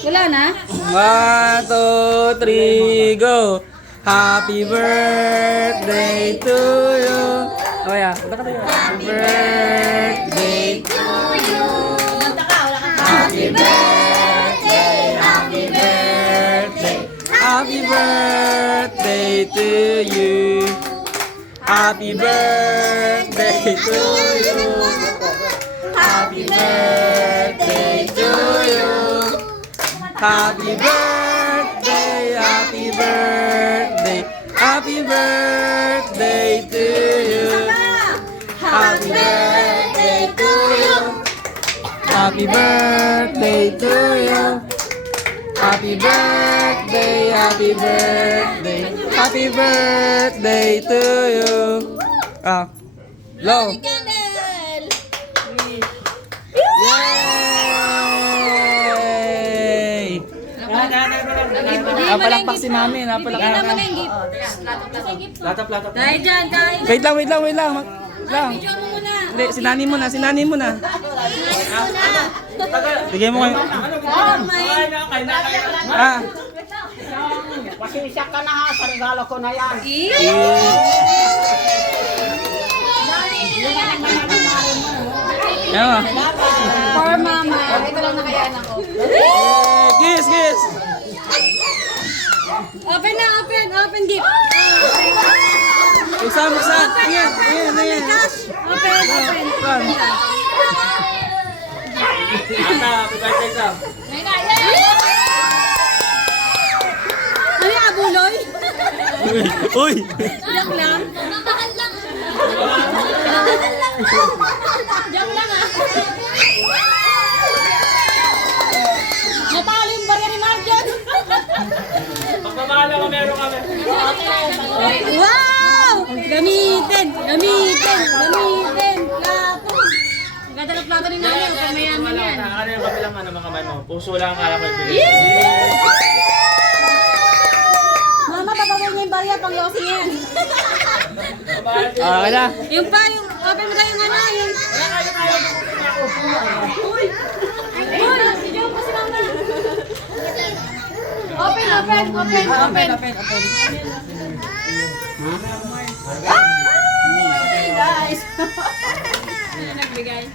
Wala na? 1, 2, 3, go! Happy birthday to you! Oh yeah, happy birthday to you! Happy birthday, happy birthday, happy birthday to you! Happy birthday to you! Happy birthday to you! Happy birthday, happy birthday, happy birthday to you. Happy birthday to you. Happy birthday to you. Happy birthday, happy birthday, happy birthday to you. Ah, low. Yay! Napalakpak si mami, napalakpak. Latap. Dahil dyan, dahil. Wait lang. Wait lang. Video mo muna. Hindi, sinani mo na. Bigay mo kayo. Ah. Pasensya ka na ha, sa regalo ko na yan. Yan. For mama. Ito lang nakayaan ako. Kiss. Open na, open gift. Buksan. Ayan. Open. Ano yung abuloy? Uy! Joke lang. Joke lang ah. Natalo yung barya ni Marjon. Pagmamahal ako, meron kami. Wow! Gamitin! Plato! Ang ganda ng plato ni Mami. Huwag mayaman yan. Ano yung kabilang mga kamay mo? Puso lang kala ko. Mama, papawin niya yung barya pang yosin yan. Okay na. Yung open mo kayo yung ano, yung... Uy! Video mo si Mama. Open. Guys! Nagbigay.